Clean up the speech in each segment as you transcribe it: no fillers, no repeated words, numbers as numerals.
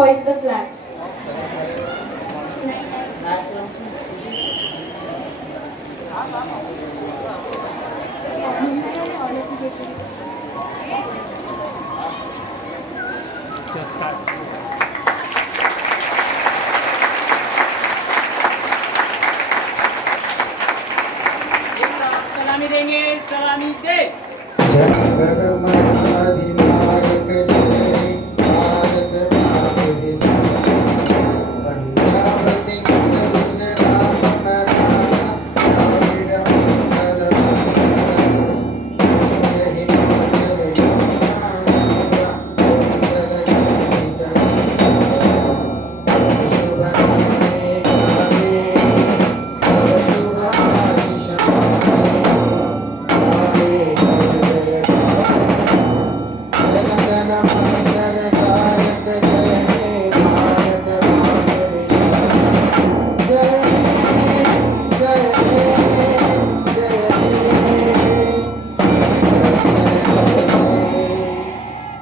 hoist the flag. सलामी देंगे, सलामी दे। जनगणमनाधिनायक जय भारत भाग्य विधाता पंजाब सिंध गुजरात मराठा द्राविड़ उत्कल जय हिमाचल यमुना गंगा उज्जल शुभ नामे गावे शुभ आशीष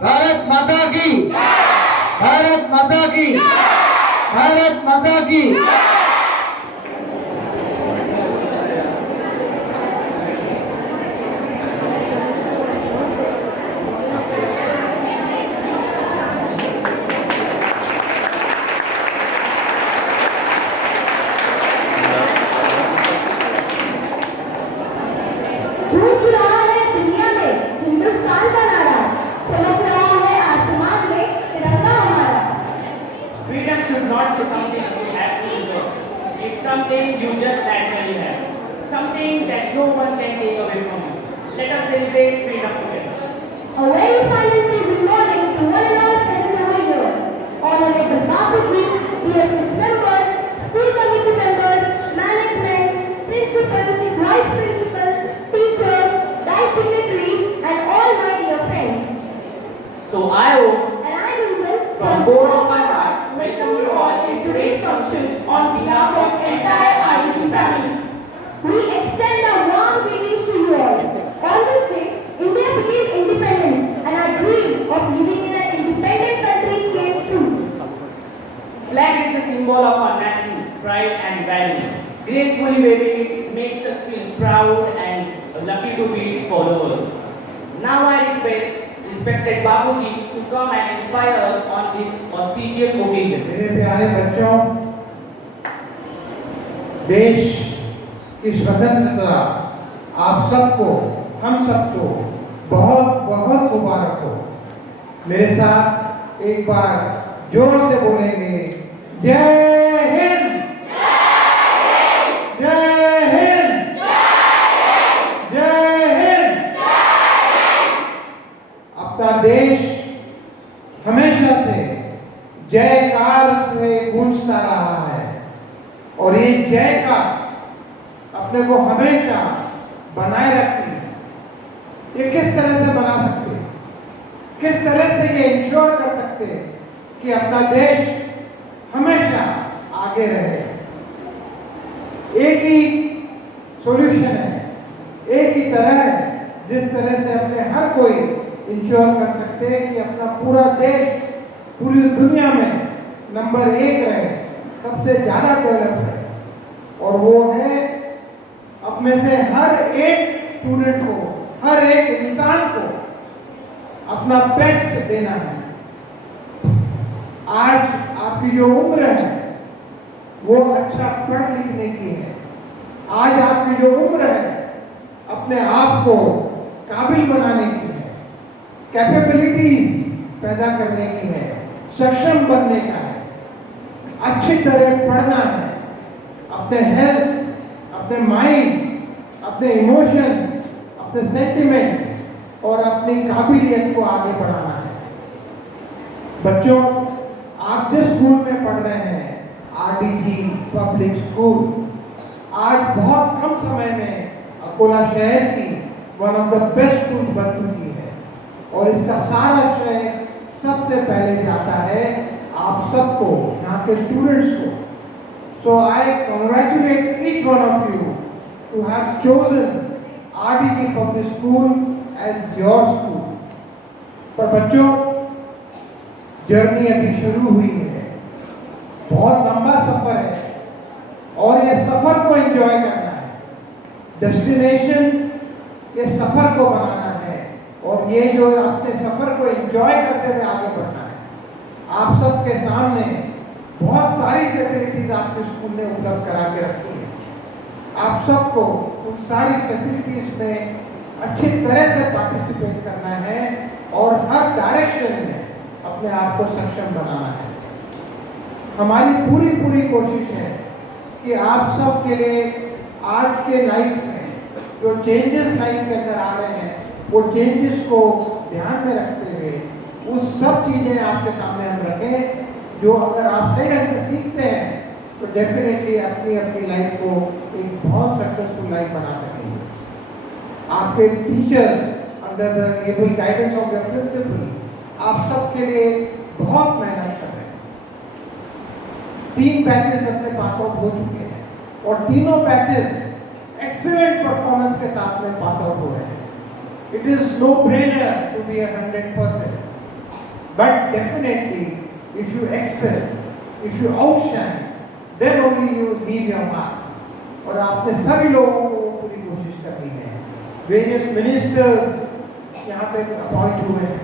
भारत माता की, भारत माता की, भारत माता की। गूंज रहा है दुनिया में हिंदुस्तान का नारा, चमक रहा है आसमान में तिरंगा हमारा। Freedom should not be something you have to deserve. It's something you just naturally have. Something that no one can take away from you. Let us celebrate freedom together. A very final praise and morning to one and all present over here. Honorable Bapuji, DSS members, school committee members, management, principal, vice principal, teachers, vice dignitaries, and all my dear friends. So I hope And I, Runjal, from bottom of my heart welcome you all in today's function on behalf of entire IUT family. we extend our warm greetings to you all. On this day, India became independent, and our dream of living in an independent country came true. Flag is the symbol of our national pride and value. Gracefully waving it makes us feel proud and lucky to be its followers. Now I request respected Bapuji to come and inspire us on this auspicious occasion. मेरे प्यारे बच्चों, देश की स्वतंत्रता आप सबको, हम सबको बहुत बहुत मुबारक हो। मेरे साथ एक बार जोर से बोलेंगे, जय हिंद, जय हिंद, जय हिंद। अपना देश हमेशा से जयकार से गूंजता रहा है और ये जयकार अपने को हमेशा बनाए रखनी है। ये किस तरह से बना सकते हैं, किस तरह से ये इंश्योर कर सकते हैं कि अपना देश हमेशा आगे रहे। एक ही सॉल्यूशन है, एक ही तरह है जिस तरह से अपने हर कोई इंश्योर कर सकते हैं कि अपना पूरा देश पूरी दुनिया में नंबर 1 रहे, सबसे ज़्यादा डेवलप रहे। और वो है अपने से हर एक स्टूडेंट को, हर एक इंसान को अपना बेस्ट देना है। आज आपकी जो उम्र है वो अच्छा पढ़ लिखने की है। आज आपकी जो उम्र है अपने आप को काबिल बनाने की है, कैपेबिलिटीज पैदा करने की है, सक्षम बनने का है, अच्छी तरह पढ़ना है, अपने हेल्थ, अपने माइंड, अपने इमोशंस, अपने सेंटिमेंट्स और अपनी काबिलियत को आगे बढ़ाना है। बच्चों, आप जिस स्कूल में पढ़ रहे हैं, आरडीजी पब्लिक स्कूल, आज बहुत कम समय में अकोला शहर की one of the best school बन चुकी है और इसका सारा श्रेय सबसे पहले जाता है आप सबको, यहाँ के स्टूडेंट्स को। So I congratulate each one of you to have chosen RDG public school as your school. पर बच्चों, जर्नी अभी शुरू हुई है। बहुत लंबा सफर है और ये सफर को एंजॉय करना है। डेस्टिनेशन ये सफर को बनाना है और ये जो अपने सफर को एंजॉय करते हुए आगे बढ़ना है। आप सबके सामने बहुत सारी फैसिलिटीज आपके स्कूल ने उपलब्ध करा के रखी है। आप सबको उन सारी फैसिलिटीज में अच्छी तरह से पार्टिसिपेट करना है और हर डायरेक्शन में अपने आप को सक्षम बनाना है। हमारी पूरी कोशिश है कि आप सब के लिए आज के लाइफ में जो चेंजेस लाइफ के अंदर आ रहे हैं वो चेंजेस को ध्यान में रखते हुए उस सब चीज़ें आपके सामने हम रखें जो अगर आप सही ढंग से सीखते हैं तो डेफिनेटली अपनी लाइफ को एक बहुत सक्सेसफुल लाइफ बना सकेंगे। आपके teachers under the able guidance of your principal आप सबके लिए बहुत मेहनत कर रहे हैं। 3 बैचेस अपने पास आउट हो चुके हैं और तीनों बैचेस एक्सीलेंट परफॉर्मेंस के साथ में पास आउट हो रहे हैं। It is no brainer to be 100%, but definitely if you excel, if you outshine, then only you leave your mark. और आपने सभी लोगों को पूरी कोशिश करनी है। वेरियस मिनिस्टर्स यहाँ पे अपॉइंट हुए हैं।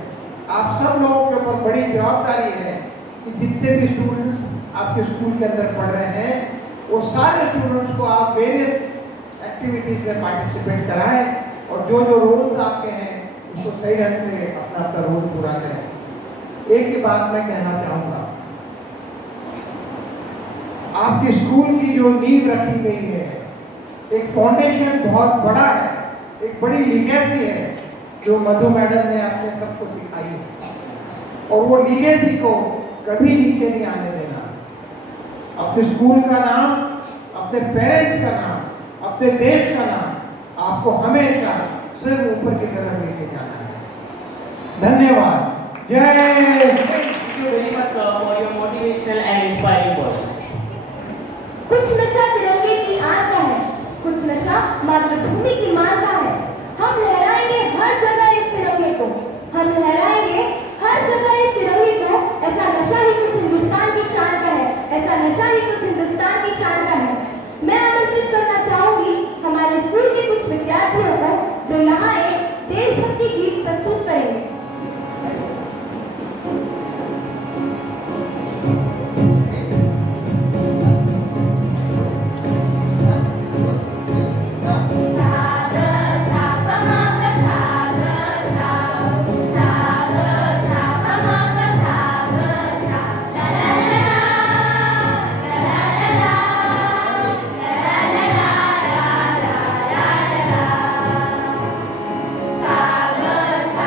आप सब लोगों के ऊपर बड़ी जवाबदारी है कि जितने भी स्टूडेंट्स आपके स्कूल के अंदर पढ़ रहे हैं वो सारे स्टूडेंट्स को आप वेरियस एक्टिविटीज में पार्टिसिपेट कराएं और जो रोल्स आपके हैं उसको सही ढंग से अपना रोल पूरा करें। एक ही बात मैं कहना चाहूँगा, आपके स्कूल की जो नींव रखी गई है, एक फाउंडेशन बहुत बड़ा है, एक बड़ी लीगेसी है जो मधु मैडम ने आपने सबको सिखाई है और वो लीगेसी को कभी नीचे नहीं आने देना। अपने स्कूल का नाम, अपने पेरेंट्स का नाम, अपने देश का नाम आपको हमेशा सिर्फ ऊपर की तरफ लेके जाना है। धन्यवाद। जय। Thank you very much, sir, for your motivational and inspiring words. कुछ नशा तिरंगे की आन का है, कुछ नशा मातृभूमि की मान का है। हम लहराएंगे हर जगह इस तिरंगे को, हम लहराएंगे हर जगह इस तिरंगे को। ऐसा नशा ही कुछ हिंदुस्तान की शान का है, ऐसा नशा ही कुछ हिंदुस्तान की शान का है। मैं आमंत्रित करना चाहूंगी हमारे स्कूल के कुछ विद्यार्थियों को जो यहाँ एक देशभक्ति गीत प्रस्तुत करेंगे। सा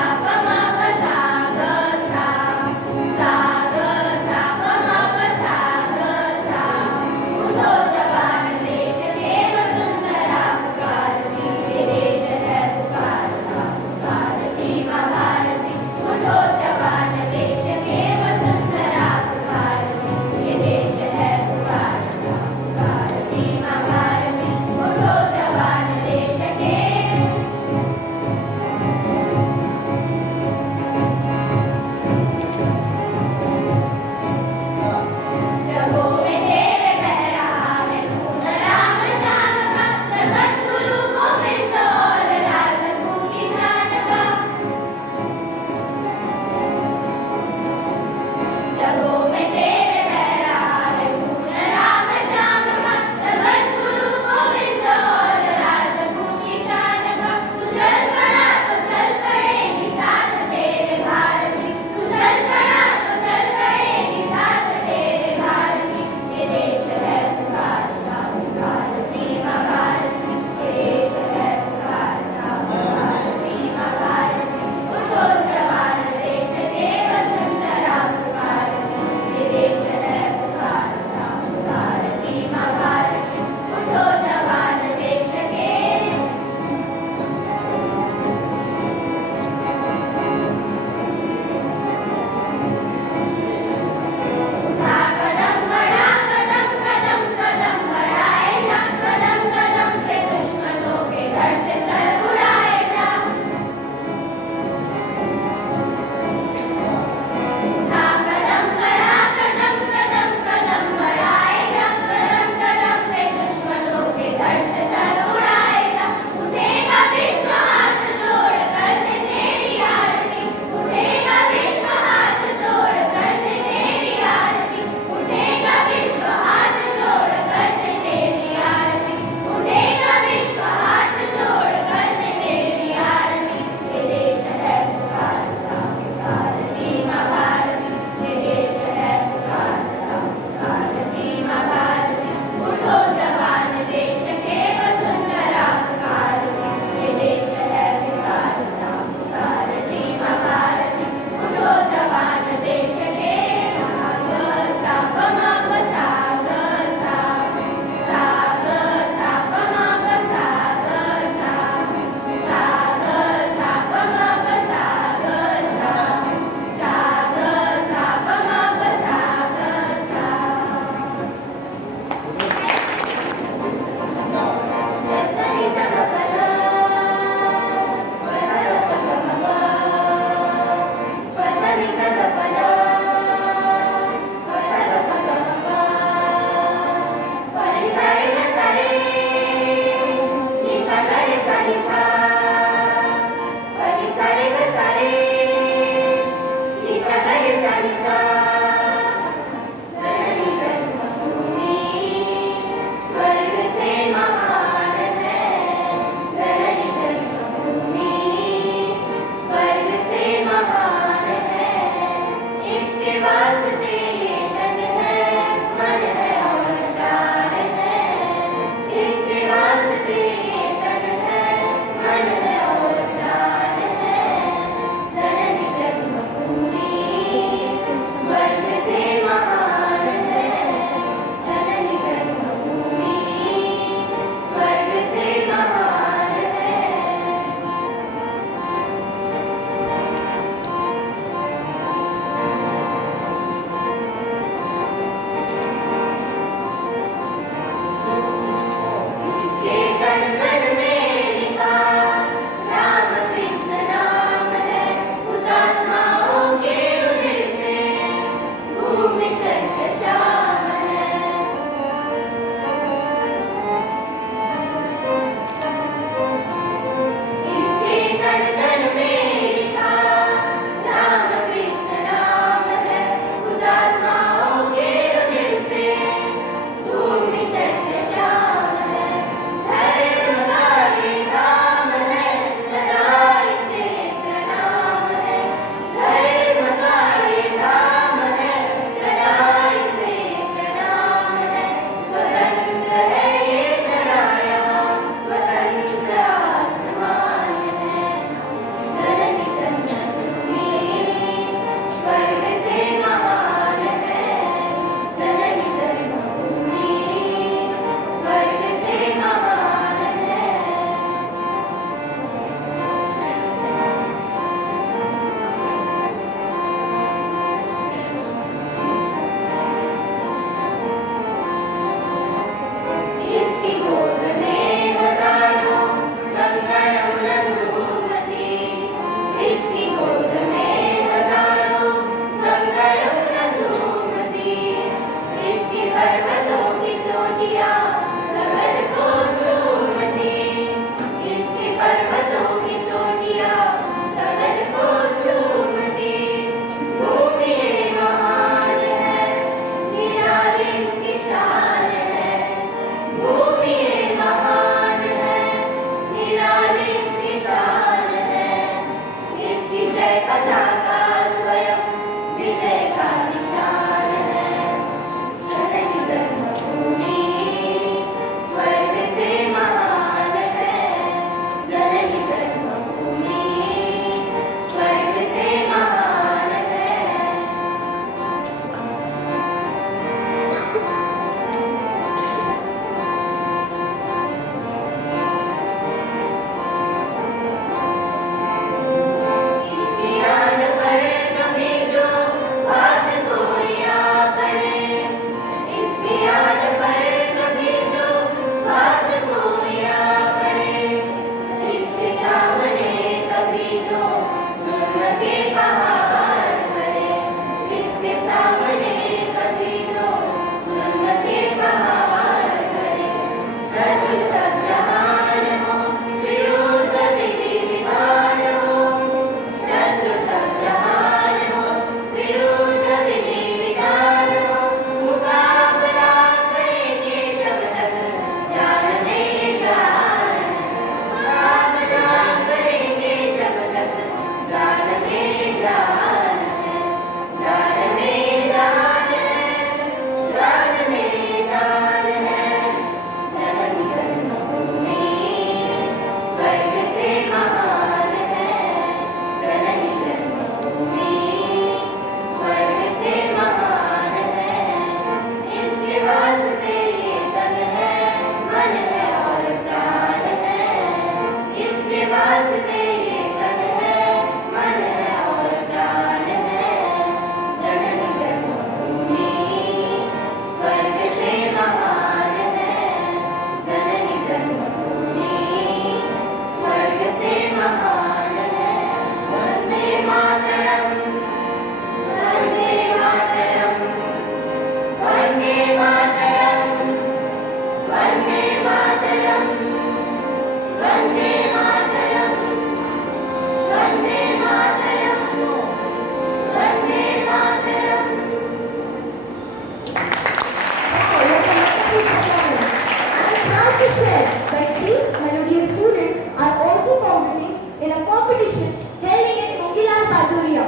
Bajoria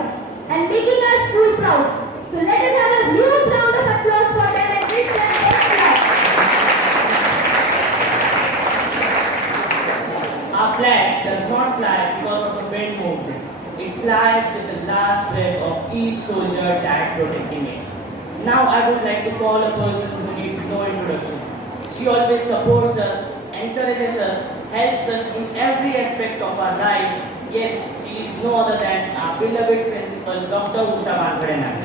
and making our school proud. So let us have a huge round of applause for them and wish them best luck. Our flag does not fly because of the wind movement. It flies with the last breath of each soldier that protecting it. Now I would like to call a person who needs no introduction. She always supports us, encourages us, helps us in every aspect of our life. Yes, she is no other than our beloved principal, Dr. Usha Wankhede ma'am.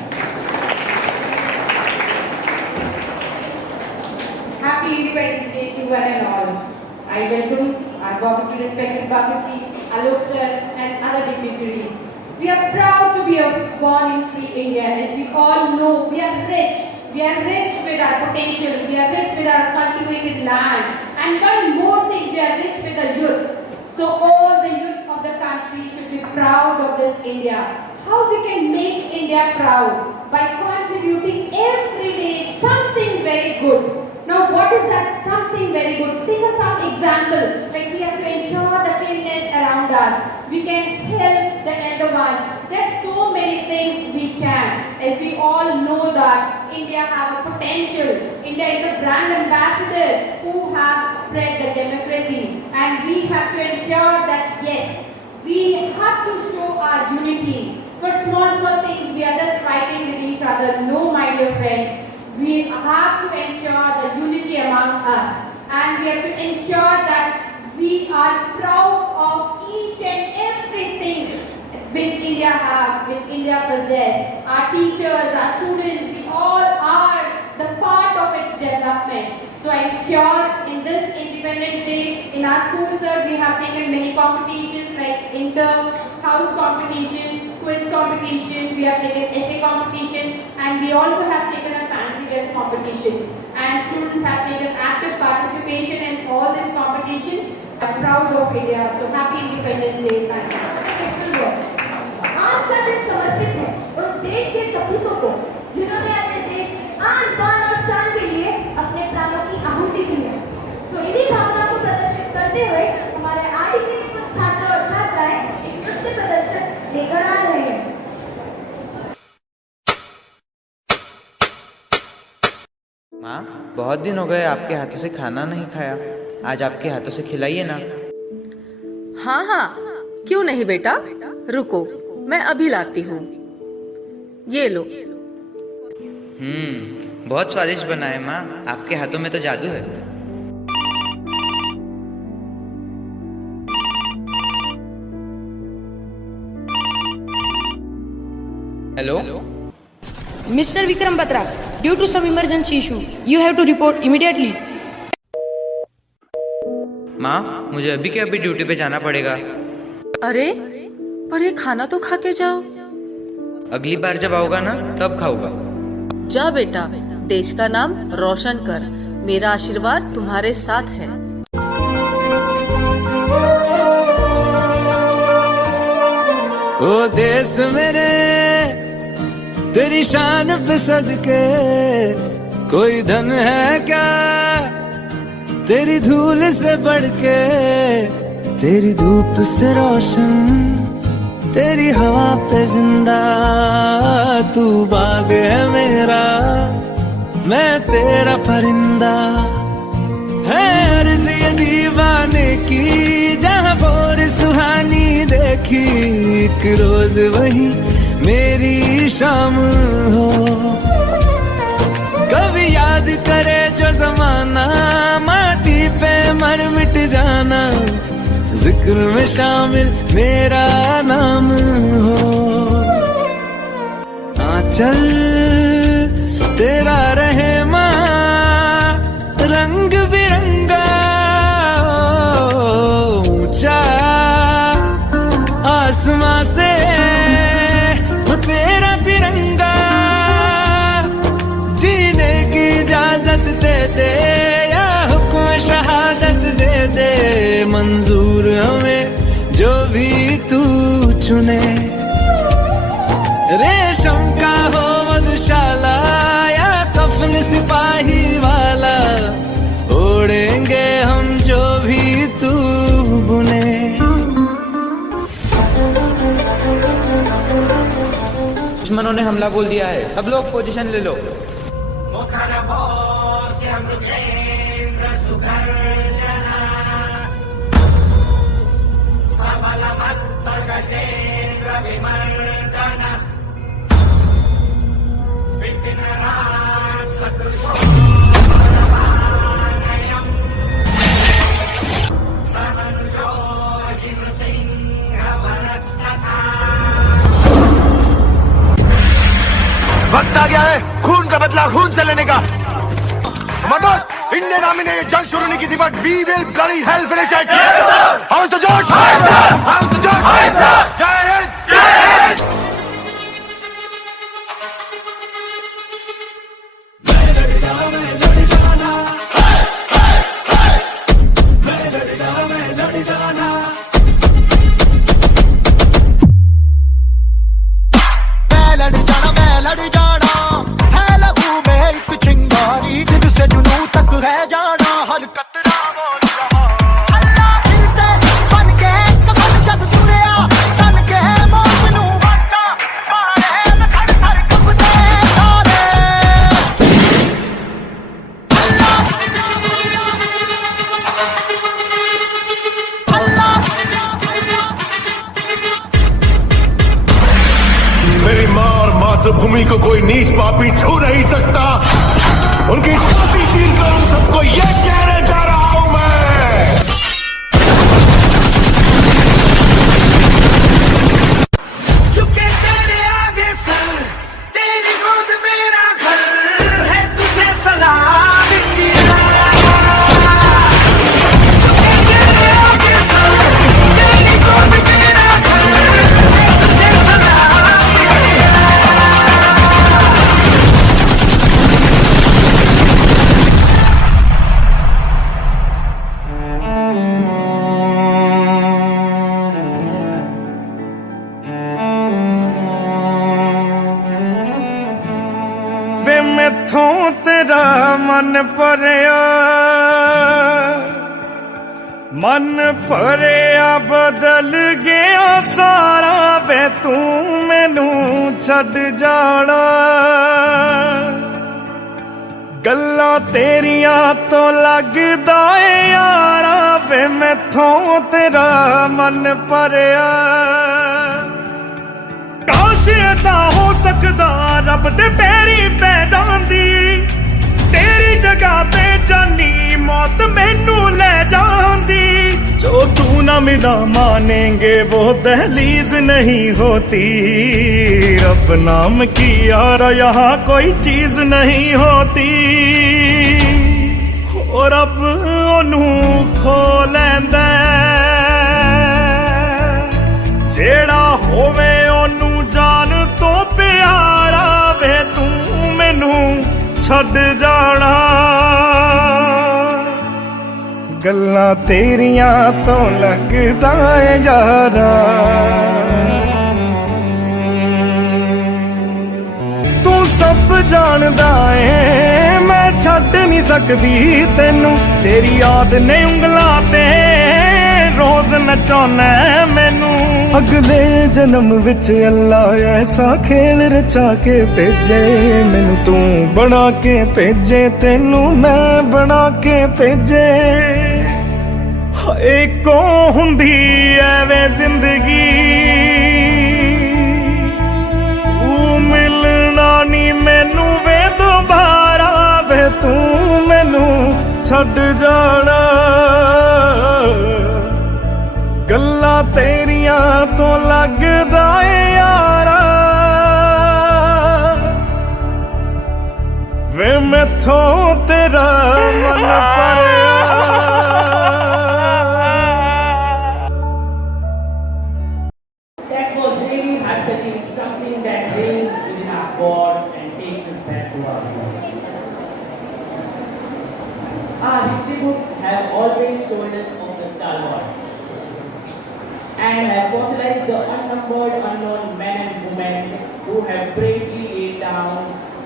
Happy Independence Day to one and all. I welcome our Bapuji, respected Bapuji, Alok sir and other dignitaries. We are proud to be born in free India. As we all know, we are rich. We are rich with our potential. We are rich with our cultivated land. And one more thing, we are rich with the youth. So all the youth of the country should be proud of this India. How we can make India proud? By contributing every day something very good. Now what is that something very good? Take some example. Like we have to ensure the cleanliness around us. We can help the elder ones. There's so many things we can. As we all know that India have a potential. India is a brand ambassador who have spread the democracy. And we have to ensure that yes, we have to show our unity. For small things we are just fighting with each other. No, my dear friends. We have to ensure the unity among us. And we have to ensure that we are proud of each and everything which India have, which India possess. Our teachers, our students, we all are the part of its development. So I'm sure in this Independence Day, in our school, sir, we have taken many competitions like inter-house competition, quiz competition, we have taken essay competition, and we also have taken a fancy dress competition. And students have taken active participation in all these competitions. I'm proud of India. So happy Independence Day. Thank you. आज का दिन समर्पित है उन देश के सपूतों को जिन्होंने अपने देश आन बान और शान के लिए अपने प्राणों की आहुति दी है। सो इन्हीं भावना को प्रदर्शित करते हुए हमारे आरडीसी के कुछ छात्र और छात्राएं एक नृत्य प्रदर्शन लेकर आ रहे हैं। माँ, बहुत दिन हो गए आपके हाथों से खाना नहीं खाया। आज आपके हाथों से खिलाइए ना। हाँ हाँ, क्यों नहीं बेटा, रुको, मैं अभी लाती हूँ। ये लो। बहुत स्वादिष्ट बना है माँ, आपके हाथों में तो जादू है। Hello, Mr. Vikram Batra, due to some emergency issue, you have to report immediately. माँ, मुझे अभी के अभी ड्यूटी पे जाना पड़ेगा। अरे, पर ये खाना तो खा के जाओ। अगली बार जब आओगा ना, तब खाऊंगा। जा बेटा, देश का नाम रोशन कर। मेरा आशीर्वाद तुम्हारे साथ है। ओ देश मेरे, तेरी शान पे सदके कोई धन है क्या तेरी धूल से बढ़ के, तेरी धूप से रोशन, तेरी हवा पे जिंदा। तू बाग है मेरा, मैं तेरा परिंदा। है अर्ज़ ये दीवाने की, जहाँ बोर सुहानी देखी, एक रोज वही मेरी शाम हो। कभी याद करे जो जमाना, माटी पे मर मिट जाना, जिक्र में शामिल मेरा नाम हो। आंचल तेरा रहे माँ, रंग बिरंगा, ऊंचा आसमां से तेरा तिरंगा। जीने की इजाजत दे दे या हुक्म शहादत दे दे, मंजूर हमें जो भी तू चुने। रेशम का हो मधुशाला या कफन सिपाही वाला, ओढ़ेंगे हम जो भी तू बुने। दुश्मनों ने हमला बोल दिया है, सब लोग पोजीशन ले लो। वक्त आ गया है खून का बदला खून से लेने का। समझोस, इंडियन आर्मी ने ये जंग शुरू नहीं की थी, but we will bloody hell finish it. How's the josh, how's the josh, जय हिंद, जय हिंद। मातृभूमि को कोई नीच पापी छू नहीं सकता। उनकी छाती चीरकर उन सबको ये कहने जा रहा हूं मैं। चुके तेरे आगे सर, तेरी गोद मेरा घर है, तुझे सलाम इंडिया। चुके तेरे आगे सर, तेरी गोद मेरा घर है, तुझे सलाम इंडिया। वे मैथों तेरा मन भरिया, मन भरिया बदल गया सारा। वे तू मैनू छड़ जाना, गल्लां तेरिया तो लगदा ए यारा। वे मैथों तेरा मन भरिया, काश ऐसा हो सकदा रब दे पैरी पै जांदी। तेरी जगह ते जानी मौत मैनू ले जांदी। जो तू ना मिला मानेंगे वो दहलीज नहीं होती। रब नाम की यार यहाँ कोई चीज नहीं होती। और रब ओनू खो लैंदा जेड़ा होवे ओनू जान तो प्यारा। वे तू मैनू छड़ जाना, गल्लां तेरियां तो लगदा है यारा। तू सब जानदा है मैं छड़ नहीं सकदी तेनू। तेरी याद ने उंगलां ते रोज नचाना मैनू। अगले जन्म विच अल्लाह ऐसा खेल रचा के भेजे मैनू। तू बना के भेजे तेनू मैं बना के भेजे। एको हुंदी ऐवे जिंदगी, तू मिलना नी मैनू वे दोबारा। वे तू मैनू छड़ जाना, गल्लां तेरियां तो लगदा ए यारा। वे मैथों तेरा मन भरिया। That was really heart-touching, something that brings within our thoughts and takes us back to our roots. Our history books have always told us of the Star Wars and have fossilized the unnumbered unknown men and women who have bravely laid down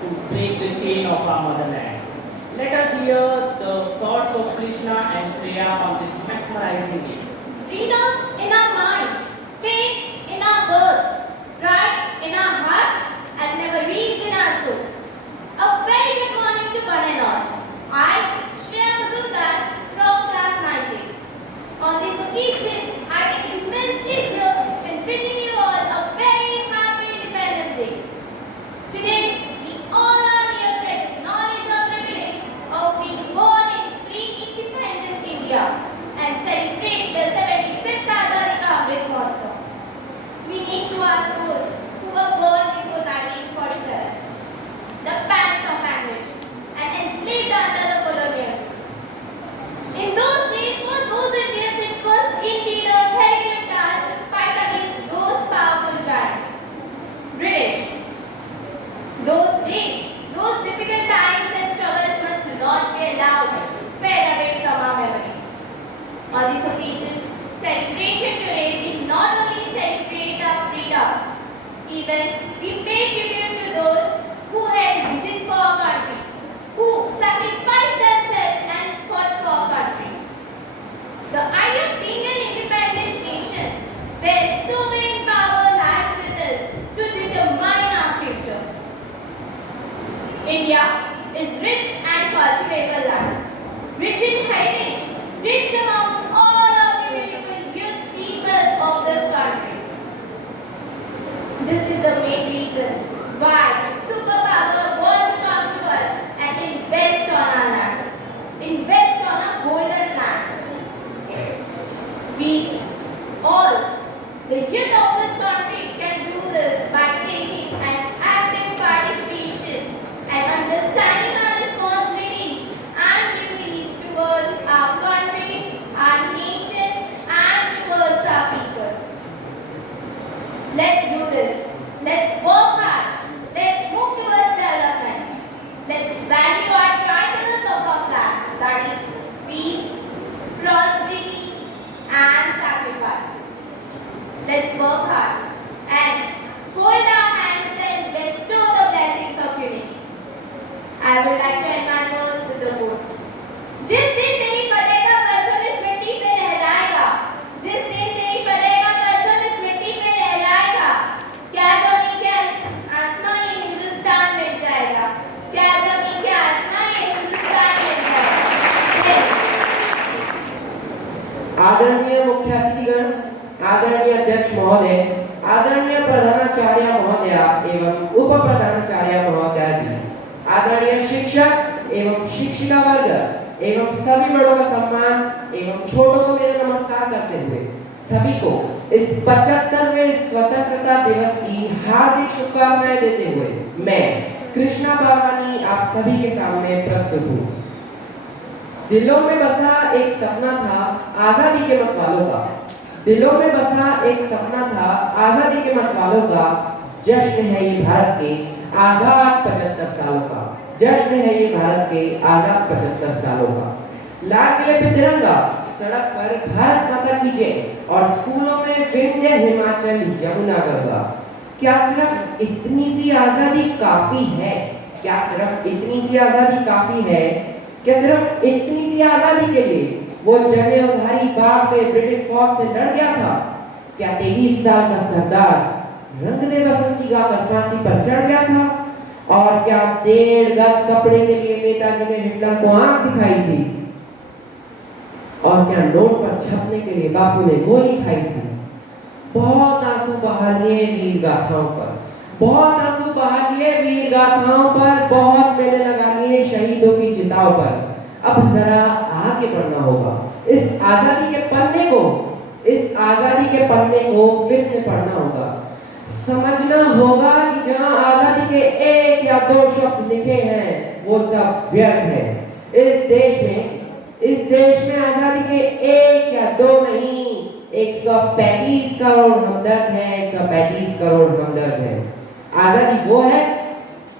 to break the chain of our motherland. Let us hear the thoughts of Krishna and Shreya on this mesmerizing day. Freedom in our mind, faith in our words, pride in our hearts, even we pay tribute to those who had vision for our country, who sacrificed themselves and fought for our country. The idea of being an independent nation where sovereign power lies with us to determine our future. India is rich and cultivable land, rich in heritage, rich amongst all of the beautiful youth people of this country. This is the main reason why superpower want to come to us and invest on our lands, invest on our golden lands. We all, the youth of this country, can do this by taking an active participation and understanding our responsibilities and duties towards our country, our nation, and towards our people. Let's do this. Let's work hard. Let's move towards development. Let's value our triangles of our flag, that is peace, prosperity, and sacrifice. Let's work hard and hold our hands and bestow the blessings of unity. I would like to end my words with the quote. जिस दिन तेरी फतेह का परचम इस मिट्टी पे लहराएगा, जिस दिन तेरी फतेह का परचम इस मिट्टी पे लहराएगा, क्या जमीन के आसमां ये हिंदुस्तान मिट जाएगा, क्या जमीन के आसमां ये हिंदुस्तान मिट जाएगा। आदरणीय मुख्य अतिथिगण, आदरणीय अध्यक्ष महोदय, आदरणीय प्रधानाचार्य महोदया एवं उप प्रधानाचार्य महोदया जी, आदरणीय शिक्षक एवं शिक्षिका वर्ग एवं सभी बड़ों का सम्मान एवं छोटों को मेरा नमस्कार करते हुए सभी को इस 75वें स्वतंत्रता दिवस की हार्दिक शुभकामनाएं देते हुए मैं कृष्णा बावानी आप सभी के सामने प्रस्तुत हूँ। दिलों में बसा एक सपना था आजादी के मतवालों का, दिलों में बसा एक सपना था आजादी के मतवालों का, जश्न है ये भारत के आजाद 75 सालों का, जश्न है ये भारत के आजाद 75 सालों का। लाल किले पे तिरंगा, सड़क पर भारत माता की जय और स्कूलों में विंध्य हिमाचल यमुना गंगा। क्या सिर्फ इतनी सी आजादी काफी है? क्या सिर्फ इतनी सी आजादी काफी है? क्या सिर्फ इतनी सी आजादी के लिए वो जलियांवाला बाग में ब्रिटिश फौज से लड़ गया था? क्या 23 साल का सरदार रंग दे बसंती गाकर फांसी पर चढ़ गया था? और क्या 1.5 गज कपड़े के लिए नेताजी ने हिटलर को आंख दिखाई थी? और क्या नोट पर छपने के लिए बापू ने गोली खाई थी? बहुत आंसू बहा लिए वीर गाथाओं पर, बहुत आंसू बहा लिए वीर गाथाओं पर, बहुत मेले लगा लिए शहीदों की चिताओं पर। अब जरा आगे बढ़ना होगा, इस आजादी के पन्ने को, इस आजादी के पन्ने को फिर से पढ़ना होगा। समझना होगा कि जहां आजादी के 1 या 2 शब्द लिखे हैं वो सब व्यर्थ है। इस देश में आजादी के 1 या 2 नहीं, 135 करोड़ हमदर्द हैं, 135 करोड़ हमदर्द हैं। आजादी वो है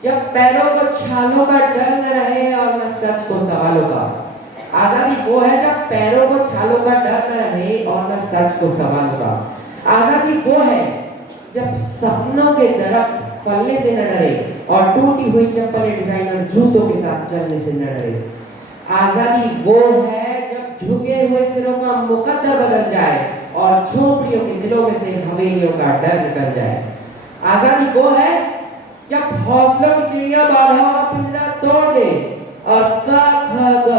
जब पैरों को छालों का डर न रहे और न सच को सवालों का। आजादी वो है जब पैरों को छालों का डर न रहे और न सच को सवालों का। आजादी वो है जब सपनों के दरख्त फलने से न डरे और टूटी हुई चप्पलें डिजाइनर जूतों के साथ चलने से न डरे। आजादी वो है जब झुके हुए सिरों का मुकद्दर बदल जाए और झोपड़ियों के दिलों में से हवेलियों का डर निकल जाए। आजादी वो है जब हौसलों की चिड़िया बाधाओं का पिंजरा तोड़ दे और क ख ग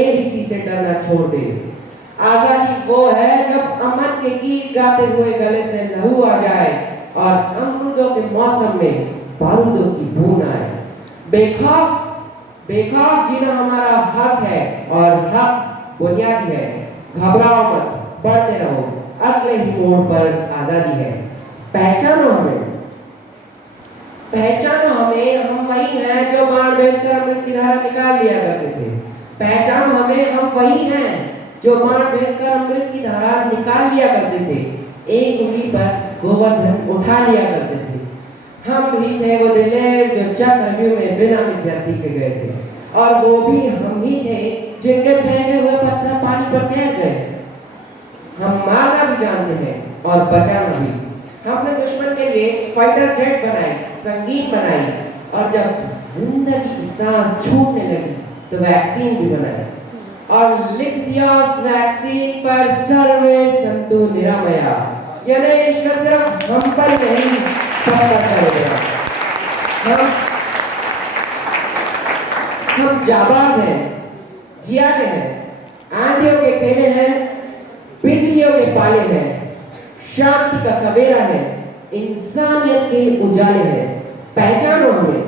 ABC से डरना छोड़ दे। आजादी वो है जब अमन के गीत गाते हुए गले से लहू आ जाए और अमरूदों के मौसम में बारूदों की बूंद आए। बेखौफ जीना हमारा हक है और हक बुनियादी है। घबराओ मत, बढ़ते रहो, अगले ही मोड़ पर आजादी है। पहचानो हमें, हम वही हैं जो बाण बेचकर अमृत की धारा निकाल लिया करते थे। पहचानो हमें, हम वही हैं जो बाण बेचकर अमृत की धारा निकाल लिया करते थे। एक उंगली पर गोवर्धन उठा लिया करते थे। हम ही थे वो दिलेर जो चक्रव्यूह में बिना मिथ्या सीखे गए थे, और वो भी हम ही थे जिनके फेंके हुए पत्थर पानी पर तैर गए। हम मारना भी जानते हैं और बचाना भी। हमने दुश्मन के लिए फाइटर जेट बनाई, संगीत बनाई, और जब जिंदगी की सांस छूटने लगी तो वैक्सीन भी बनाई और लिख दिया उस वैक्सीन पर सर्वे संतु निरामया, यानी ईश्वर सिर्फ हम पर नहीं सब पर करेगा। हम जाबाज हैं, जियाले हैं, आंधियों के खेले हैं, बिजलियों के पाले हैं, शांति का सवेरा है, इंसानियत के उजाले हैं। पहचानो हमें,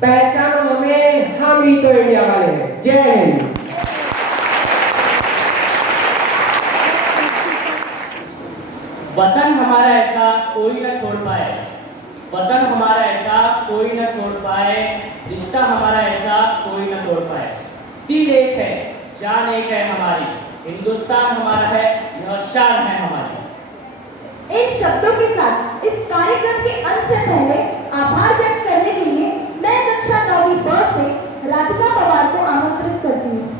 पहचानो हमें, हम ही तो इंडिया वाले हैं। जय हिंद। वतन हमारा ऐसा कोई न छोड़ पाए, वतन हमारा ऐसा कोई न छोड़ पाए, रिश्ता हमारा ऐसा कोई न तोड़ पाए। दिल एक है, जान एक है हमारी, हिंदुस्तान हमारा है, यह शान है हमारी। इन शब्दों के साथ इस कार्यक्रम के अंत से पहले आभार व्यक्त करने के लिए मैं कक्षा 9वीं ब से राधिका पवार को आमंत्रित करती हूँ।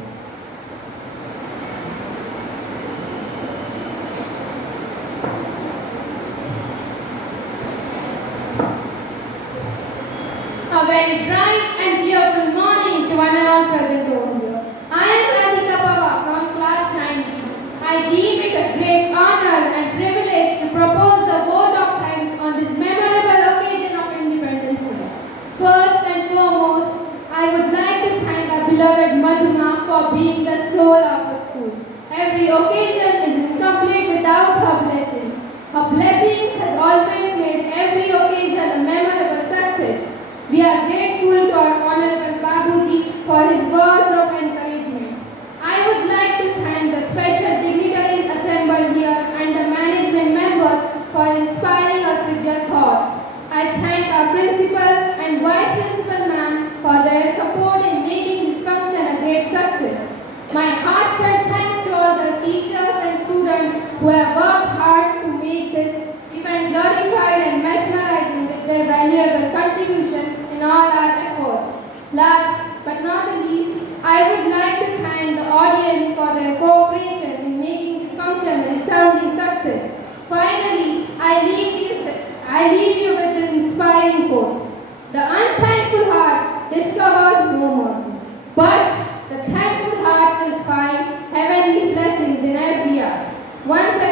A very bright and cheerful morning to one and all present over here. I am Radhika Pawar from class 9B. I deem it a great honor and privilege to propose the vote of thanks on this memorable occasion of Independence Day. First and foremost, I would like to thank our beloved Madhuma for being the soul of the school. Every occasion is incomplete without her blessings. Her blessings has always made every occasion a memorable success. We are grateful to our Honorable Babuji for his words of encouragement. I would like to thank the special dignitaries assembled here and the management members for inspiring us with their thoughts. I thank our principal and vice principal ma'am for their support in making this function a great success. My heartfelt thanks to all the teachers and students who have worked hard to make this event glorified and mesmerizing with their valuable contribution in all our efforts. Last but not the least, I would like to thank the audience for their cooperation in making this function a resounding success. Finally, I leave you with this inspiring quote. The unthankful heart discovers no mercy, but the thankful heart will find heavenly blessings in every hour. Once again,